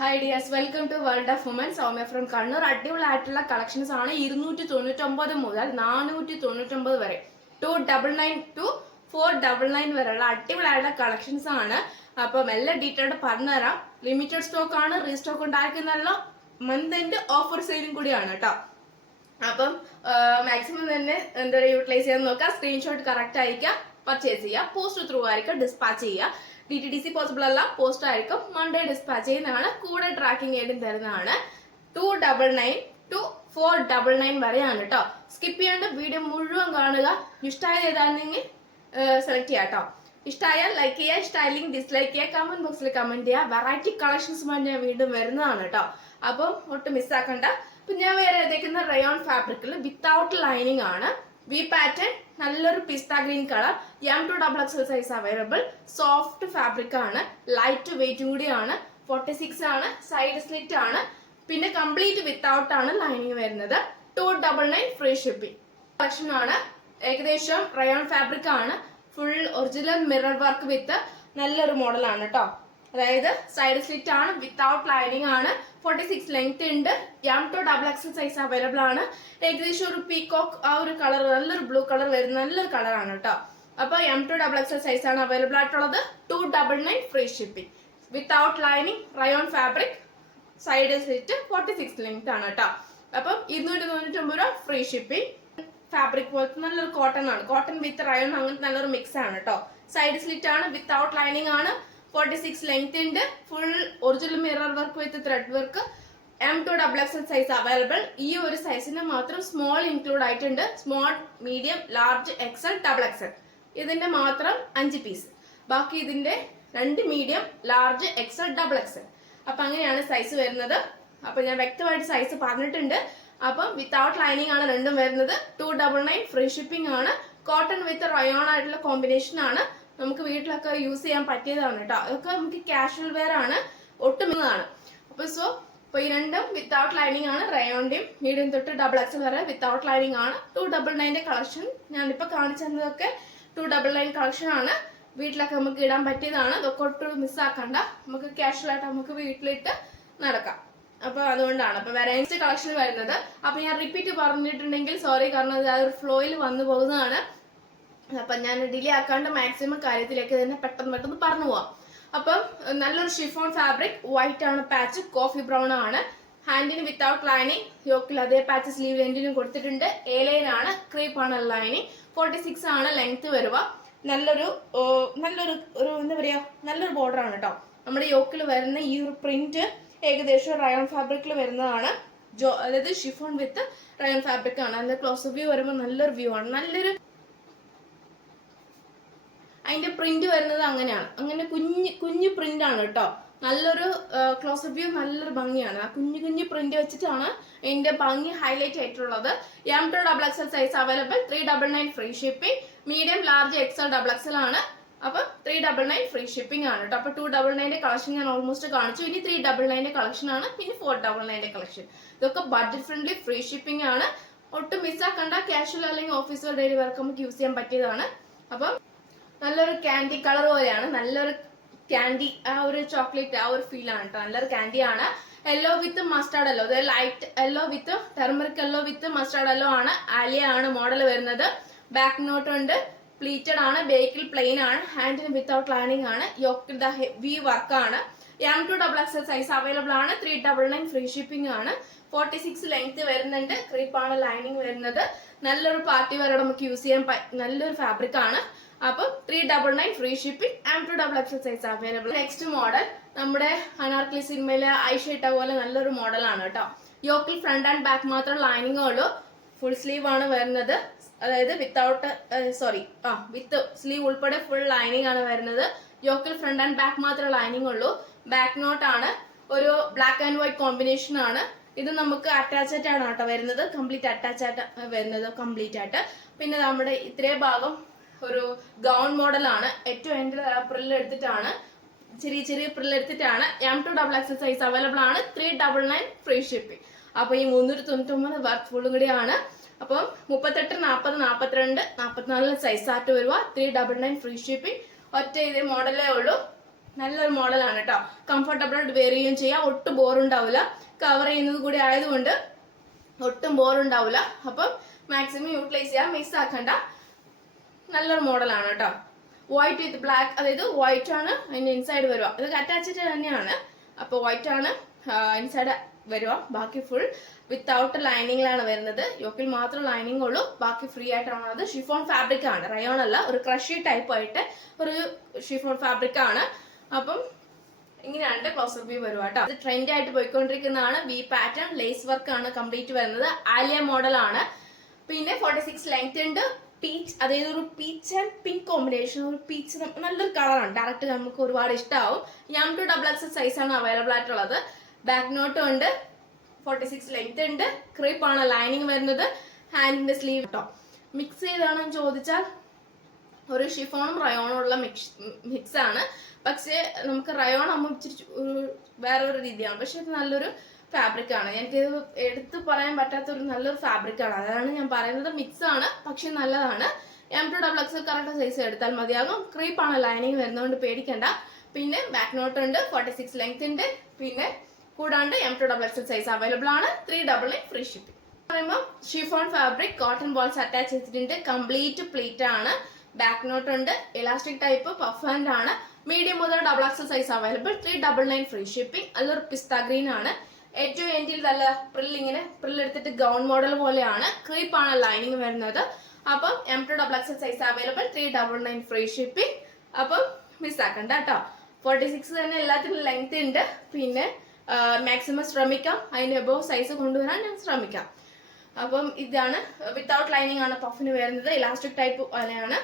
Hi dears, welcome to World of Women. Soumya from Kannur. അടിപൊളിയായിട്ടുള്ള collections ആണ് 299 മുതൽ 499 വരെ 299 to 499 വരെയുള്ള അടിപൊളിയായിട്ടുള്ള കളക്ഷൻസ് ആണ്. അപ്പം എല്ലാ ഡീറ്റെയിൽഡ് പറഞ്ഞുതരാം. ലിമിറ്റഡ് സ്റ്റോക്ക് ആണ്, റീസ്റ്റോക്ക് ഉണ്ടായിരിക്കുന്നല്ലോ. മന്ത് എൻഡ് ഓഫർ സെയിലും കൂടിയാണ് കേട്ടോ. അപ്പം മാക്സിമം തന്നെ എന്താ പറയുക യൂട്ടിലൈസ് ചെയ്യാൻ നോക്കുക. സ്ക്രീൻഷോട്ട് കറക്റ്റ് അയക്കുക, പർച്ചേസ് ചെയ്യുക. പോസ്റ്റ് ത്രൂ ആയിരിക്കും ഡിസ്പാച്ച് ചെയ്യുക. DTDC പോസിബിൾ അല്ല, പോസ്റ്റ് ആയിരിക്കും. മൺഡേ ഡിസ്പാച്ച് ചെയ്യുന്നതാണ്. കൂടെ ട്രാക്കിംഗ് ആയിട്ടും തരുന്നതാണ്. 299 to 499 വരെയാണ് കേട്ടോ. സ്കിപ്പ് ചെയ്യാണ്ട് വീഡിയോ മുഴുവൻ കാണുക. ഇഷ്ടമായ ഏതാണെങ്കിൽ സെലക്ട് ചെയ്യാം കേട്ടോ. ഇഷ്ടമായാൽ ലൈക്ക് ചെയ്യുക, ഇഷ്ടമായില്ലെങ്കിൽ ഡിസ്ലൈക്ക് ചെയ്യുക, കമന്റ് ബോക്സിൽ കമന്റ് ചെയ്യുക. വെറൈറ്റി കളക്ഷൻസുമായി ഞാൻ വീണ്ടും വരുന്നതാണ് കേട്ടോ. അപ്പം ഒട്ടും മിസ്സാക്കണ്ട. ഇപ്പൊ ഞാൻ വേറെ ഏതേക്കുന്ന റയോൺ ഫാബ്രിക്കിൽ വിത്തൗട്ട് ലൈനിങ് ആണ്. വി പാറ്റേൺ, നല്ലൊരു pista green colour, M2XXL size available. Soft fabric ആണ്, ലൈറ്റ് വെയിറ്റും കൂടിയാണ്. 46 ആണ്, സൈഡ് സ്ലിറ്റ് ആണ്. പിന്നെ കംപ്ലീറ്റ് വിത്തൗട്ട് ആണ് ലൈനിങ് വരുന്നത്. 299 ഫ്രീ ഷിപ്പിംഗ് കളക്ഷൻ ആണ്. ഏകദേശം റയോൺ ഫാബ്രിക് ആണ്. Full original mirror work with നല്ലൊരു മോഡൽ ആണ് കേട്ടോ. അതായത് സൈഡ് സ്ലിറ്റ് ആണ്, വിത്തൗട്ട് ലൈനിങ് ആണ്. 46 ലെങ്ത് ഉണ്ട്. M2XXL സൈസ് അവൈലബിൾ ആണ്. ഏകദേശം ഒരു പീകോക്ക് ആ ഒരു കളർ, നല്ലൊരു ബ്ലൂ കളർ വരുന്ന നല്ലൊരു കളറാണ് കേട്ടോ. അപ്പൊ M2XXL സൈസ് ആണ് അവൈലബിൾ ആയിട്ടുള്ളത്. 299 free shipping without lining, rayon fabric, side slit, 46 length ആണ് കേട്ടോ. അപ്പം 299 രൂപ ഫ്രീ ഷിപ്പിംഗ്. ഫാബ്രിക് പോലത്തെ നല്ലൊരു കോട്ടൺ ആണ്. കോട്ടൺ വിത്ത് റയോൺ അങ്ങനത്തെ നല്ലൊരു മിക്സ് ആണ് കേട്ടോ. സൈഡ് സ്ലിറ്റ് ആണ്, വിത്തൗട്ട് ലൈനിങ് ആണ്. 46 ലെങ്ത് ഉണ്ട്. Full original mirror work with thread work. M2XXL size available. ഈ ഒരു സൈസിന് മാത്രം സ്മോൾ ഇൻക്ലൂഡ് ആയിട്ടുണ്ട്. Small, medium, large, XL, XXL. ഇതിന്റെ മാത്രം 5 പീസ്. ബാക്കി ഇതിന്റെ 2 മീഡിയം, ലാർജ്, XL, XXL. അപ്പൊ അങ്ങനെയാണ് സൈസ് വരുന്നത്. അപ്പൊ ഞാൻ വ്യക്തമായിട്ട് സൈസ് പറഞ്ഞിട്ടുണ്ട്. അപ്പം വിത്തൗട്ട് ലൈനിങ് ആണ് രണ്ടും വരുന്നത്. 299 ഫ്രീ ഷിപ്പിംഗ് ആണ്. കോട്ടൺ വിത്ത് റയോൺ ആയിട്ടുള്ള കോമ്പിനേഷൻ ആണ്. നമുക്ക് വീട്ടിലൊക്കെ യൂസ് ചെയ്യാൻ പറ്റിയതാണ് കേട്ടോ. അതൊക്കെ നമുക്ക് കാഷ്വൽ വെയർ ആണ്, ഒട്ടുമിന്നതാണ്. അപ്പൊ ഇപ്പൊ ഈ രണ്ടും വിത്തൗട്ട് ലൈനിങ് ആണ്. റയോണിന്റെയും മീഡിയം തൊട്ട് XXL വരെ വിത്തൗട്ട് ലൈനിങ് ആണ്. 299 കളക്ഷൻ ഞാനിപ്പോ കാണിച്ചു തന്നതൊക്കെ 299 കളക്ഷൻ ആണ്. വീട്ടിലൊക്കെ നമുക്ക് ഇടാൻ പറ്റിയതാണ്. അതൊക്കെ ഒട്ടും മിസ്സാക്കണ്ട. നമുക്ക് കാഷ്വൽ ആയിട്ട് നമുക്ക് വീട്ടിലിട്ട് നടക്കാം. അപ്പൊ അതുകൊണ്ടാണ് അപ്പൊ വെറൈറ്റി കളക്ഷൻ വരുന്നത്. അപ്പൊ ഞാൻ റിപ്പീറ്റ് പറഞ്ഞിട്ടുണ്ടെങ്കിൽ സോറി, കാരണം അത് ആ ഒരു ഫ്ലോയിൽ വന്നു പോകുന്നതാണ്. അപ്പൊ ഞാൻ ഡിലേ ആക്കാണ്ട് മാക്സിമം കാര്യത്തിലേക്ക് തന്നെ പെട്ടെന്ന് പറഞ്ഞു പോവാം. അപ്പം നല്ലൊരു ഷിഫോൺ ഫാബ്രിക്, വൈറ്റ് ആണ് പാച്ച്, കോഫി ബ്രൗൺ ആണ്. ഹാൻഡിന് വിത്തൗട്ട് ലൈനിങ്, യോക്കിൽ അതേ പാച്ച് സ്ലീവ് ലെന്റിനും കൊടുത്തിട്ടുണ്ട്. എ ലൈൻ ആണ്, ക്രീപ്പ് ആണ് ലൈനിങ്. 46 ആണ് ലെങ്ത് വരുക. നല്ലൊരു എന്താ പറയാ, നല്ലൊരു ബോർഡർ ആണ് കേട്ടോ. നമ്മുടെ യോക്കിൽ വരുന്ന ഈ ഒരു പ്രിന്റ് ഏകദേശം റയോൺ ഫാബ്രിക്കിൽ വരുന്നതാണ്. അതായത് ഷിഫോൺ വിത്ത് റയോൺ ഫാബ്രിക് ആണ്. അതിന്റെ ക്ലോസ് വ്യൂ വരുമ്പോൾ നല്ലൊരു വ്യൂ ആണ്. നല്ലൊരു അതിന്റെ പ്രിന്റ് വരുന്നത് അങ്ങനെയാണ്. അങ്ങനെ കുഞ്ഞു പ്രിന്റ് ആണ് കേട്ടോ. നല്ലൊരു ക്ലോസ് വ്യൂ, നല്ലൊരു ഭംഗിയാണ്. ആ കുഞ്ഞു പ്രിന്റ് വെച്ചിട്ടാണ് ഇതിന്റെ ഭംഗി ഹൈലൈറ്റ് ആയിട്ടുള്ളത്. M2XXL size available. 399 free shipping. Medium, large, XL, XXL ആണ്. അപ്പൊ 399 ഫ്രീ ഷിപ്പിംഗ് ആണ് കേട്ടോ. അപ്പൊ 299 കളക്ഷൻ ഞാൻ ഓൾമോസ്റ്റ് കാണിച്ചു. ഇനി 399 കളക്ഷൻ ആണ്. ഇനി 499 കളക്ഷൻ. ഇതൊക്കെ ബഡ്ജറ്റ് ഫ്രണ്ട്ലി, ഫ്രീ ഷിപ്പിംഗ് ആണ്. ഒട്ടും മിസ്സാക്കണ്ട. കാഷ്വൽ അല്ലെങ്കിൽ ഓഫീസ് ഡെയിലി വർക്ക് നമുക്ക് യൂസ് ചെയ്യാൻ പറ്റിയതാണ്. അപ്പം നല്ലൊരു കാൻഡി കളർ പോലെയാണ്. നല്ലൊരു കാൻഡി, ആ ഒരു ചോക്ലേറ്റ് ആ ഒരു ഫീൽ ആണ് കേട്ടോ. നല്ലൊരു കാൻഡി ആണ്. യെല്ലോ വിത്ത് മസ്റ്റാർഡ് യെല്ലോ, അതായത് ലൈറ്റ് യെല്ലോ വിത്ത് ടെർമറിക് യെല്ലോ വിത്ത് മസ്റ്റാർഡ് യെല്ലോ ആണ്. ആലിയ ആണ് മോഡൽ വരുന്നത്. ബാക്ക് നോട്ട് ഉണ്ട്, പ്ലീറ്റഡ് ആണ്, ബേക്കിൽ പ്ലെയിൻ ആണ്. ഹാൻഡിന് വിത്തൗട്ട് ലൈനിങ് ആണ്. യോക്കിൽ വി വർക്ക് ആണ്. M2XXL സൈസ് അവൈലബിൾ ആണ്. 399 ഫ്രീ ഷിപ്പിംഗ് ആണ്. 46 ലെങ്ത് വരുന്നുണ്ട്. ക്രീപ്പാണ് ലൈനിങ് വരുന്നത്. നല്ലൊരു പാർട്ടി വരെ നമുക്ക് യൂസ് ചെയ്യാൻ നല്ലൊരു ഫാബ്രിക് ആണ്. അപ്പം 399 free shipping. M2XXL size available. Next model നമ്മുടെ അനാർക്കലി സിനിമയിലെ ഐഷ ഇട്ട പോലെ നല്ലൊരു മോഡൽ ആണ് കേട്ടോ. യോക്കിൽ ഫ്രണ്ട് ആൻഡ് ബാക്ക് മാത്രം ലൈനിങ് ഉള്ളൂ. ഫുൾ സ്ലീവ് ആണ് വരുന്നത്. അതായത് വിത്ത് സ്ലീവ് ഉൾപ്പെടെ ഫുൾ ലൈനിങ് ആണ് വരുന്നത്. യോക്കിൽ ഫ്രണ്ട് ആൻഡ് ബാക്ക് മാത്രം ലൈനിങ് ഉള്ളൂ. ബാക്ക് നോട്ട് ആണ്. ഒരു ബ്ലാക്ക് ആൻഡ് വൈറ്റ് കോമ്പിനേഷൻ ആണ്. ഇത് നമുക്ക് അറ്റാച്ച്ഡ് ആണ് കേട്ടോ വരുന്നത്. കംപ്ലീറ്റ് അറ്റാച്ച് ആയിട്ട് വരുന്നത് കംപ്ലീറ്റ് ആയിട്ട്. പിന്നെ നമ്മുടെ ഇത്രേ ഭാഗം ഒരു ഗൗൺ മോഡൽ ആണ്. ഏറ്റവും എൻഡിൽ പ്രില്ല് എടുത്തിട്ടാണ്, ചെറിയ പ്രില്ല് എടുത്തിട്ടാണ്. M2XXL സൈസ് അവൈലബിൾ ആണ്. 399 ഫ്രീ ഷിപ്പിംഗ്. അപ്പൊ ഈ 399 വർത്ത് ഫുള്ളും കൂടിയാണ്. അപ്പം 38, 40, 42, 44 സൈസ് ആയിട്ട് വരുക. 399 ഫ്രീ ഷിപ്പിംഗ്. ഒറ്റ ഇതേ മോഡലേ ഉള്ളൂ. നല്ലൊരു മോഡലാണ് കേട്ടോ. കംഫർട്ടബിൾ ആയിട്ട് വെയർ ചെയ്യുകയും ചെയ്യാം, ഒട്ടും ബോറുണ്ടാവില്ല. കവർ ചെയ്യുന്നത് കൂടി ആയതുകൊണ്ട് ഒട്ടും ബോറുണ്ടാവില്ല. അപ്പം മാക്സിമം യൂട്ടിലൈസ് ചെയ്യാം, മിസ് ആക്കണ്ട. നല്ലൊരു മോഡലാണ് കേട്ടോ. വൈറ്റ് വിത്ത് ബ്ലാക്ക്, അതായത് വൈറ്റ് ആണ് അതിന്റെ ഇൻസൈഡ് വരുക. ഇതൊക്കെ അറ്റാച്ച്ഡ് തന്നെയാണ്. അപ്പോൾ വൈറ്റ് ആണ് ഇൻസൈഡ് വരുക. ബാക്കി ഫുൾ വിത്തൗട്ട് ലൈനിങ്ങിലാണ് വരുന്നത്. യോക്കിൽ മാത്രം ലൈനിങ് ഉള്ളൂ, ബാക്കി ഫ്രീ ആയിട്ടാണുള്ളത്. ഷിഫോൺ ഫാബ്രിക് ആണ്, റയോൺ അല്ല. ഒരു ക്രഷി ടൈപ്പ് ആയിട്ട് ഒരു ഷിഫോൺ ഫാബ്രിക് ആണ്. അപ്പം ഇങ്ങനെയാണ് ക്ലോസർ വ്യൂ വരുക കേട്ടോ. ഇത് ട്രെൻഡ് ആയിട്ട് പോയിക്കൊണ്ടിരിക്കുന്നതാണ്. വി പാറ്റേൺ ലേസ് വർക്ക് ആണ് കംപ്ലീറ്റ് വരുന്നത്. ആലിയ മോഡൽ ആണ്. പിന്നെ 46 ലെങ്ത് ഉണ്ട്. പീച്ച്, അതായത് ഒരു പീച്ച് ആൻഡ് പിങ്ക് കോമ്പിനേഷൻ. ഒരു പീച്ച് നല്ലൊരു കളറാണ്, ഡയറക്റ്റ് നമുക്ക് ഒരുപാട് ഇഷ്ടമാവും. M2XX സൈസ് ആണ് അവൈലബിൾ ആയിട്ടുള്ളത്. ബാക്ക് നോട്ടും ഉണ്ട്. 46 ലെങ്ത് ഉണ്ട്. ക്രീപ്പ് ആണ് ലൈനിങ് വരുന്നത്. ഹാൻഡിന്റെ സ്ലീവ് കേട്ടോ. മിക്സ് ചെയ്താണെന്ന് ചോദിച്ചാൽ ഒരു ഷിഫോണും റയോണും ഉള്ള മിക്സ് ആണ്. പക്ഷേ നമുക്ക് റയോൺ ആകുമ്പോൾ ഇച്ചിരി വേറൊരു രീതിയാണ്. പക്ഷെ ഇത് നല്ലൊരു ഫാബ്രിക് ആണ്. എനിക്കിത് എടുത്തു പറയാൻ പറ്റാത്ത ഒരു നല്ലൊരു ഫാബ്രിക് ആണ്. അതാണ് ഞാൻ പറയുന്നത്. മിക്സ് ആണ്, പക്ഷെ നല്ലതാണ്. M2XX കറക്റ്റ് സൈസ് എടുത്താൽ മതിയാകും. ക്രീപ്പാണ് ലൈനിങ് വരുന്നതുകൊണ്ട് പേടിക്കണ്ട. പിന്നെ ബാക്ക് നോട്ട് ഉണ്ട്. 46 ലെങ്ത് ഉണ്ട്. പിന്നെ കൂടാണ്ട് M2XX സൈസ് അവൈലബിൾ ആണ്. 399 ഫ്രീ ഷിപ്പിംഗ്. പറയുമ്പോൾ chiffon fabric, cotton balls attach ചെയ്തിട്ടുണ്ട്. കംപ്ലീറ്റ് പ്ലീറ്റ് ആണ്. ബാക്ക് നോട്ട് ഉണ്ട്. ഇലാസ്റ്റിക് ടൈപ്പ് പഫ് ഹാൻഡ് ആണ്. മീഡിയം മുതൽ XXL size available. 399 free shipping. നല്ലൊരു പിസ്ത ഗ്രീൻ ആണ്. ഏറ്റവും എൻഡിൽ നല്ല പ്രിൽ എടുത്തിട്ട് ഗൗൺ മോഡൽ പോലെയാണ്. ക്രീപ്പ് ആണ് ലൈനിങ് വരുന്നത്. അപ്പം M2XX size available. 399 free shipping. അപ്പം മിസ്സാക്കണ്ട കേട്ടോ. 46 തന്നെ എല്ലാത്തിനും ലെങ്ത് ഉണ്ട്. പിന്നെ മാക്സിമം ശ്രമിക്കാം, അതിന് എബോവ് സൈസ് കൊണ്ടുവരാൻ ഞാൻ ശ്രമിക്കാം. അപ്പം ഇതാണ് വിത്തൗട്ട് ലൈനിങ് ആണ് പഫിന് വരുന്നത്. ഇലാസ്റ്റിക് ടൈപ്പ് പോലെയാണ്.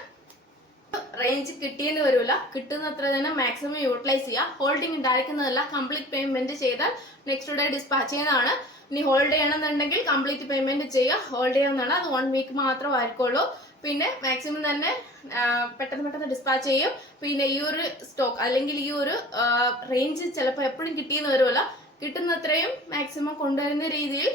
റേഞ്ച് കിട്ടിയെന്ന് വരില്ല, കിട്ടുന്നത്ര തന്നെ മാക്സിമം യൂട്ടിലൈസ് ചെയ്യുക. ഹോൾഡിംഗ് ഉണ്ടായിരിക്കുന്നതല്ല. കംപ്ലീറ്റ് പേയ്മെന്റ് ചെയ്താൽ നെക്സ്റ്റ് ഡേ ഡിസ്പാച്ച് ചെയ്യുന്നതാണ്. ഇനി ഹോൾഡ് ചെയ്യണമെന്നുണ്ടെങ്കിൽ കംപ്ലീറ്റ് പേയ്മെന്റ് ചെയ്യുക. ഹോൾഡ് ചെയ്യുന്നതാണ്, അത് 1 വീക്ക് മാത്രമായിരിക്കുള്ളൂ. പിന്നെ മാക്സിമം തന്നെ പെട്ടെന്ന് ഡിസ്പാച്ച് ചെയ്യും. പിന്നെ ഈ ഒരു സ്റ്റോക്ക് അല്ലെങ്കിൽ ഈ ഒരു റേഞ്ച് ചിലപ്പോൾ എപ്പോഴും കിട്ടിയെന്ന് വരുമല്ല, കിട്ടുന്നത്രയും മാക്സിമം കൊണ്ടുവരുന്ന രീതിയിൽ,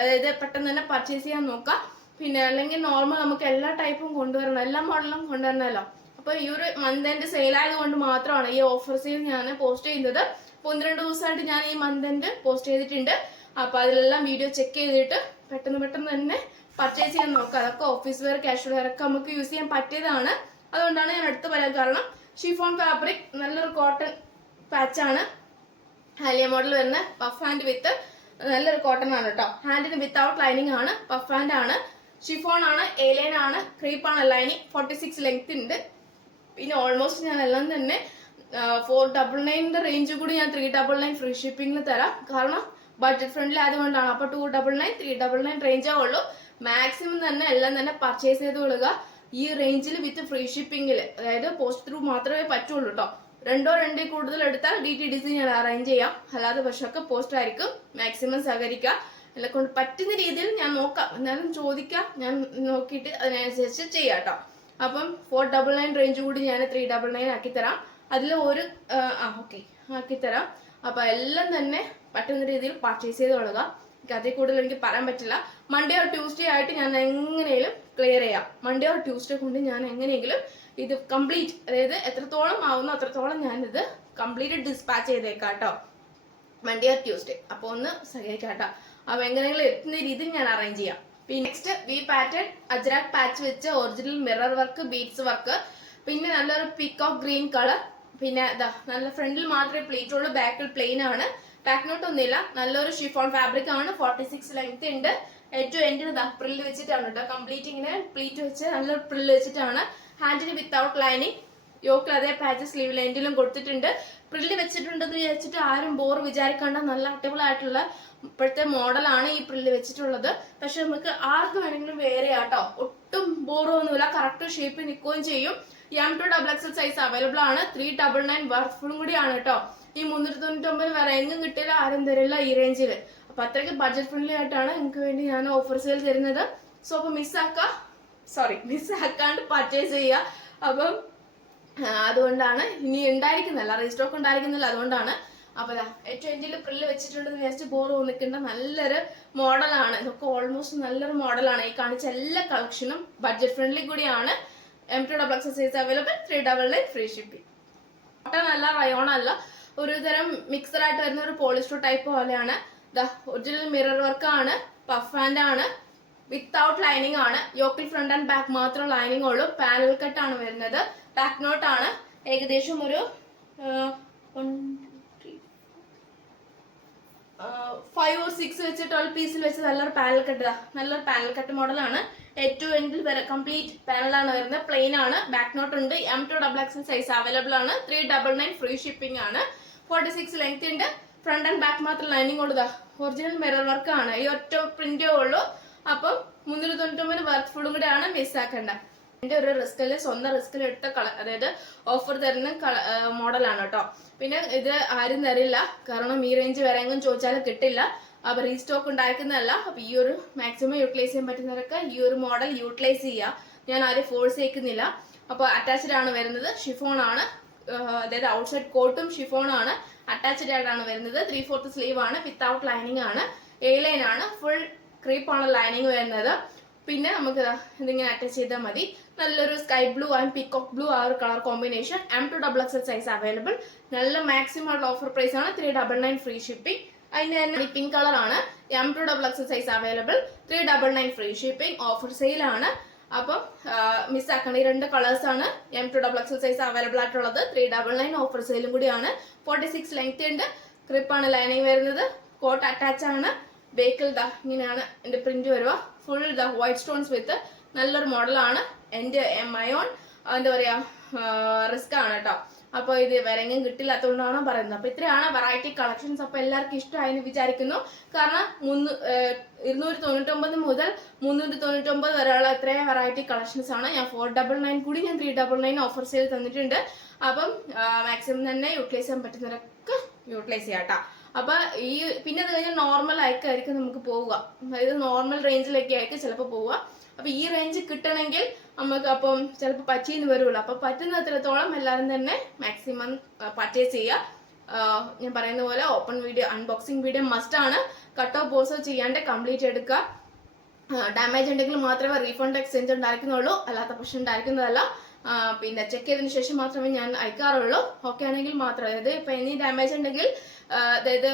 അതായത് പെട്ടെന്ന് തന്നെ പർച്ചേസ് ചെയ്യാൻ നോക്കുക. പിന്നെ അല്ലെങ്കിൽ നോർമൽ നമുക്ക് എല്ലാ ടൈപ്പും കൊണ്ടുവരണം, എല്ലാ മോഡലും കൊണ്ടുവരണമല്ലോ. അപ്പൊ ഈ ഒരു മന്ത് എൻഡ് സെയിൽ ആയതുകൊണ്ട് മാത്രമാണ് ഈ ഓഫർ സെയിൽ ഞാൻ പോസ്റ്റ് ചെയ്യുന്നത്. 12 ദിവസമായിട്ട് ഞാൻ ഈ മന്ത് എൻഡ് പോസ്റ്റ് ചെയ്തിട്ടുണ്ട്. അപ്പൊ അതിലെല്ലാം വീഡിയോ ചെക്ക് ചെയ്തിട്ട് പെട്ടെന്ന് തന്നെ പർച്ചേസ് ചെയ്യാൻ നോക്കുക. അതൊക്കെ ഓഫീസ് വെയർ, കാഷ്വൽ വെയർ ഒക്കെ നമുക്ക് യൂസ് ചെയ്യാൻ പറ്റിയതാണ്. അതുകൊണ്ടാണ് ഞാൻ എടുത്ത് പറയാൻ കാരണം. ഷിഫോൺ ഫാബ്രിക്, നല്ലൊരു കോട്ടൺ പാച്ചാണ്. ഹാലിയ മോഡൽ വരുന്ന പഫ് ഹാൻഡ് വിത്ത് നല്ലൊരു കോട്ടൺ ആണ് കേട്ടോ. ഹാൻഡിന് വിത്തൗട്ട് ലൈനിങ് ആണ്. പഫ് ഹാൻഡ് ആണ്. ഷിഫോൺ ആണ്. എലൈൻ ആണ്. ക്രീപ്പ് ആണ് ലൈനിങ്. 46 ലെങ്ത് ഉണ്ട്. പിന്നെ ഓൾമോസ്റ്റ് ഞാൻ എല്ലാം തന്നെ 499 റേഞ്ച് കൂടി ഞാൻ 399 ഫ്രീ ഷിപ്പിംഗിൽ തരാം. കാരണം ബഡ്ജറ്റ് ഫ്രണ്ട്ലി ആയതുകൊണ്ടാണ്. അപ്പൊ 299 399 റേഞ്ചേ ഉള്ളൂ. മാക്സിമം തന്നെ എല്ലാം തന്നെ പർച്ചേസ് ചെയ്ത് കൊള്ളുക. ഈ റേഞ്ചിൽ വിത്ത് ഫ്രീ ഷിപ്പിംഗിൽ, അതായത് പോസ്റ്റ് ത്രൂ മാത്രമേ പറ്റുള്ളൂ കേട്ടോ. 2 കൂടുതൽ എടുത്താൽ DTDC ഞാൻ അറേഞ്ച് ചെയ്യാം. അല്ലാതെ പക്ഷമൊക്കെ പോസ്റ്റ് ആയിരിക്കും. മാക്സിമം സഹകരിക്കുക. എന്നെ കൊണ്ട് പറ്റുന്ന രീതിയിൽ ഞാൻ നോക്കാം. എന്നാലും ചോദിക്കാം, ഞാൻ നോക്കിയിട്ട് അതിനനുസരിച്ച് ചെയ്യാം കേട്ടോ. അപ്പം 499 റേഞ്ച് കൂടി ഞാൻ 399 ആക്കി തരാം. അതിൽ ഒരു ഓക്കെ ആക്കിത്തരാം. അപ്പൊ എല്ലാം തന്നെ പറ്റുന്ന രീതിയിൽ പർച്ചേസ് ചെയ്ത് കൊള്ളുക. അതിൽ കൂടുതൽ എനിക്ക് പറയാൻ പറ്റില്ല. മൺഡേ ഓർ ട്യൂസ്ഡേ ആയിട്ട് ഞാൻ എങ്ങനെയും ക്ലിയർ ചെയ്യാം. മൺഡേ ഓർ ട്യൂസ്ഡേ കൊണ്ട് ഞാൻ എങ്ങനെയെങ്കിലും ഇത് കംപ്ലീറ്റ്, അതായത് എത്രത്തോളം ആവുന്നു അത്രത്തോളം ഞാനിത് കംപ്ലീറ്റ് ഡിസ്പാച്ച് ചെയ്തേക്കാം കേട്ടോ. Monday or Tuesday. അപ്പൊ ഒന്ന് സഹായിക്കാം കേട്ടോ. അപ്പൊ എങ്ങനെയെങ്കിലും എത്തുന്ന രീതിയിൽ ഞാൻ അറേഞ്ച് ചെയ്യാം. പിന്നെ next we pattern Ajrak patch വെച്ച് original mirror work, beads work. പിന്നെ നല്ലൊരു പീകോക്ക് ഗ്രീൻ കളർ. പിന്നെ നല്ല ഫ്രണ്ടിൽ മാത്രമേ പ്ലീറ്റ് ഉള്ളൂ, ബാക്കിൽ പ്ലെയിൻ ആണ്. ബാക്ക് നോട്ട് ഒന്നുമില്ല. നല്ലൊരു ഷിഫോൺ ഫാബ്രിക് ആണ്. 46 ലെങ്ത് ഉണ്ട്. ഏറ്റവും എൻഡിൽ പ്രില്ല് വെച്ചിട്ടാണ് കേട്ടോ. കംപ്ലീറ്റ് ഇങ്ങനെ പ്ലീറ്റ് വെച്ച് നല്ലൊരു പ്രില്ല് വെച്ചിട്ടാണ്. ഹാൻഡിന് വിത്തൗട്ട് ലൈനിങ്. യോക്കിൽ അതേ പാച്ച് സ്ലീവ് എൻഡിലും കൊടുത്തിട്ടുണ്ട്. പ്രില്ല് വെച്ചിട്ടുണ്ടെന്ന് വിചാരിച്ചിട്ട് ആരും ബോർ വിചാരിക്കേണ്ട. നല്ല അടിപൊളി ആയിട്ടുള്ള ഇപ്പോഴത്തെ മോഡലാണ് ഈ പ്രില്ല് വെച്ചിട്ടുള്ളത്. പക്ഷെ നമുക്ക് ആർക്ക് വേണമെങ്കിലും വേറെ ആട്ടോ. ഒട്ടും ബോറൊന്നുമില്ല. കറക്റ്റ് ഷേപ്പിൽ നിൽക്കുകയും ചെയ്യും. M2XX സൈസ് അവൈലബിൾ ആണ്. 399 വർക്ക്ഫുള്ളും കൂടിയാണ് കേട്ടോ. ഈ 399 വേറെ എങ്ങും കിട്ടില്ല, ആരും തരില്ല ഈ റേഞ്ചിൽ. അപ്പൊ അത്രയ്ക്ക് ബഡ്ജറ്റ് ഫ്രണ്ട്ലി ആയിട്ടാണ് നിങ്ങൾക്ക് വേണ്ടി ഞാൻ ഓഫർ സെയിൽ തരുന്നത്. സോ അപ്പൊ മിസ്സാക്കാണ്ട് പർച്ചേസ് ചെയ്യുക. അപ്പം അതുകൊണ്ടാണ് ഇനി ഉണ്ടായിരിക്കുന്നില്ല, റീസ്റ്റോക്ക് ഉണ്ടായിരിക്കുന്നില്ല. അതുകൊണ്ടാണ്. അപ്പൊ ഏറ്റവും എൻഡിൽ പ്രില്ല് വെച്ചിട്ടുണ്ടെന്ന് വിചാരിച്ച് ബോർ തോന്നിക്കേണ്ട. നല്ലൊരു മോഡലാണ്. ഇതൊക്കെ ഓൾമോസ്റ്റ് നല്ലൊരു മോഡലാണ്. ഈ കാണിച്ച എല്ലാ കളക്ഷനും ബഡ്ജറ്റ് ഫ്രണ്ട്ലി കൂടിയാണ്. M2XX size available. 399 free shipping. Cotton അല്ല, റയോൺ അല്ല, ഒരു തരം മിക്സഡ് ആയിട്ട് വരുന്ന ഒരു പോളിസ്റ്റർ ടൈപ്പ് പോലെയാണ്. ഒറിജിനൽ മിറർ വർക്ക് ആണ്, പഫ് ഹാൻഡ് ആണ്, വിത്തൗട്ട് ലൈനിങ് ആണ്. യോക്കിൽ ഫ്രണ്ട് ആൻഡ് ബാക്ക് മാത്രം ലൈനിങ് ഉള്ളൂ. പാനൽ കട്ട് ആണ് വരുന്നത്. ബാക്ക് നോട്ട് ആണ്. ഏകദേശം ഒരു 5 or 6 വെച്ച് 12 പീസിൽ വെച്ച് നല്ലൊരു പാനൽ കട്ട് മോഡലാണ്. ഏറ്റവും എൻഡിൽ വരെ കംപ്ലീറ്റ് പാനലാണ് വരുന്നത്. പ്ലെയിൻ ആണ്. ബാക്ക് നോട്ട് ഉണ്ട്. M2XXL സൈസ് അവൈലബിൾ ആണ്. 399 ഫ്രീ ഷിപ്പിംഗ് ആണ്. 46 ലെങ്ത് ഉണ്ട്. ഫ്രണ്ട് ആൻഡ് ബാക്ക് മാത്രം ലൈനിങ് ഉള്ളതാ. ഒറിജിനൽ മിറർ വർക്ക് ആണ്. ഈ ഒറ്റ പ്രിന്റേ ഉള്ളൂ. അപ്പം 399 വർക്ക് ഫുള്ളും കൂടെ ആണ് മിസ്സാക്കേണ്ട. എൻ്റെ ഒരു സ്വന്തം റിസ്കിൽ എടുത്ത അതായത് ഓഫർ തരുന്ന മോഡലാണ് കേട്ടോ. പിന്നെ ഇത് ആരും തരില്ല, കാരണം ഈ റേഞ്ച് വരെയെങ്കിലും ചോദിച്ചാൽ കിട്ടില്ല. അപ്പൊ റീസ്റ്റോക്ക് ഉണ്ടായിരിക്കുന്നതല്ല. അപ്പൊ ഈ ഒരു മാക്സിമം യൂട്ടിലൈസ് ചെയ്യാൻ പറ്റുന്നവരൊക്കെ ഈ ഒരു മോഡൽ യൂട്ടിലൈസ് ചെയ്യുക. ഞാൻ ആരും ഫോഴ്സ് ചെയ്യിക്കുന്നില്ല. അപ്പോൾ അറ്റാച്ച്ഡ് ആണ് വരുന്നത്. ഷിഫോൺ ആണ്, അതായത് ഔട്ട്സൈഡ് കോട്ടും ഷിഫോൺ ആണ്. അറ്റാച്ച്ഡ് ആയിട്ടാണ് വരുന്നത്. 3/4 സ്ലീവ് ആണ്. വിത്തൗട്ട് ലൈനിങ് ആണ്. എ ലൈൻ ആണ്. ഫുൾ ക്രീപ്പ് ആണ് ലൈനിങ് വരുന്നത്. പിന്നെ നമുക്ക് ഇതിങ്ങനെ അറ്റാച്ച് ചെയ്താൽ മതി. നല്ലൊരു sky blue and peacock blue ആ ഒരു colour combination. M2XXL size available. നല്ല മാക്സിമം ഉള്ള ഓഫർ പ്രൈസ് ആണ്. 399 ഫ്രീ ഷിപ്പിംഗ്. അതിന് തന്നെ പിങ്ക് കളർ ആണ്. M2XXL size available. 399 free shipping. Offer sale ആണ്. അപ്പം മിസ്സാക്കേണ്ട ഈ 2 കളേഴ്സ് ആണ് M2XXL സൈസ് അവൈലബിൾ ആയിട്ടുള്ളത്. 399 ഓഫർ സെയിലും കൂടിയാണ്. 46 ലെങ്ത് ഉണ്ട്. ക്രിപ്പാണ് ലൈനിങ് വരുന്നത്. കോട്ട് അറ്റാച്ച് ആണ്. ബേക്കിൽ ഇങ്ങനെയാണ് എന്റെ പ്രിന്റ് വരുക. ഫുൾ വൈറ്റ് സ്റ്റോൺസ് വിത്ത് നല്ലൊരു മോഡലാണ്. എൻ്റെ മയോൺ എന്താ പറയാ റിസ്ക് ആണ് കേട്ടോ. അപ്പൊ ഇത് വരെങ്കിലും കിട്ടില്ലാത്തതുകൊണ്ടാണ് പറയുന്നത്. അപ്പൊ ഇത്രയാണ് വെറൈറ്റി കളക്ഷൻസ്. അപ്പൊ എല്ലാവർക്കും ഇഷ്ടമായെന്ന് വിചാരിക്കുന്നു. കാരണം 299 മുതൽ 399 വരെയുള്ള ഇത്രയും വെറൈറ്റി കളക്ഷൻസ് ആണ്. ഞാൻ 499 കൂടി ഞാൻ 399 ഓഫർ സെയിൽ തന്നിട്ടുണ്ട്. അപ്പം മാക്സിമം തന്നെ യൂട്ടിലൈസ് ചെയ്യാൻ പറ്റുന്നവരൊക്കെ യൂട്ടിലൈസ് ചെയ്യാം കേട്ടോ. അപ്പൊ ഈ പിന്നെ അത് കഴിഞ്ഞാൽ നോർമൽ ആയിരിക്കും നമുക്ക് പോവുക. അതായത് നോർമൽ റേഞ്ചിലൊക്കെ ആയിരിക്കും ചിലപ്പോൾ പോവുക. അപ്പൊ ഈ റേഞ്ച് കിട്ടണമെങ്കിൽ നമുക്ക് അപ്പം ചിലപ്പോൾ പറ്റിയെന്ന് വരുള്ളൂ. അപ്പൊ പറ്റുന്നത്രത്തോളം എല്ലാവരും തന്നെ മാക്സിമം പർച്ചേസ് ചെയ്യുക. ഞാൻ പറയുന്ന പോലെ open video, unboxing video must ആണ്. കട്ടോ പോസോ ചെയ്യാണ്ട് കംപ്ലീറ്റ് എടുക്കുക. ഡാമേജ് ഉണ്ടെങ്കിൽ മാത്രമേ റീഫണ്ട് എക്സ്ചേഞ്ച് ഉണ്ടായിരിക്കുന്നുള്ളൂ, അല്ലാത്ത പ്രശ്നം ഉണ്ടായിരിക്കുന്നതല്ല. പിന്നെ ചെക്ക് ചെയ്തതിനു ശേഷം മാത്രമേ ഞാൻ അയക്കാറുള്ളൂ. ഓക്കെ ആണെങ്കിൽ മാത്രം. അതായത് ഇപ്പൊ ഇനി ഡാമേജ് ഉണ്ടെങ്കിൽ അതായത്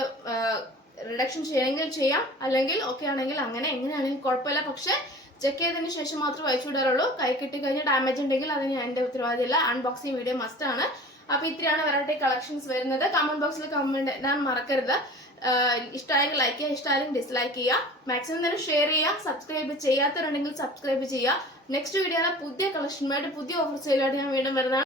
റിഡക്ഷൻ ചെയ്യണമെങ്കിൽ ചെയ്യാം, അല്ലെങ്കിൽ ഓക്കെ ആണെങ്കിൽ അങ്ങനെ എങ്ങനെയാണെങ്കിൽ കുഴപ്പമില്ല. പക്ഷെ ചെക്ക് ചെയ്തതിന് ശേഷം മാത്രമേ അയച്ചു വിടാറുള്ളൂ. കൈ കിട്ടി കഴിഞ്ഞാൽ ഡാമേജ് ഉണ്ടെങ്കിൽ അത് ഞാൻ എൻ്റെ ഉത്തരവാദിയല്ല. അൺബോക്സിംഗ് വീഡിയോ മസ്റ്റ് ആണ്. അപ്പൊ ഇത്രയാണ് വെറൈറ്റി കളക്ഷൻസ് വരുന്നത്. കമന്റ് ബോക്സിൽ കമന്റ് ഇടാൻ മറക്കരുത്. ഇഷ്ടമായെങ്കിൽ ലൈക്ക് ചെയ്യുക, ഇഷ്ടമായെങ്കിൽ ഡിസ്ലൈക്ക് ചെയ്യുക. മാക്സിമം തന്നെ ഷെയർ ചെയ്യുക. സബ്സ്ക്രൈബ് ചെയ്യാത്തവരുണ്ടെങ്കിൽ സബ്സ്ക്രൈബ് ചെയ്യുക. നെക്സ്റ്റ് വീഡിയോയിലെ പുതിയ കളക്ഷനുമായിട്ട് പുതിയ ഓഫർ സെയിലായിട്ട് ഞാൻ വീണ്ടും വരുന്നതാണ്.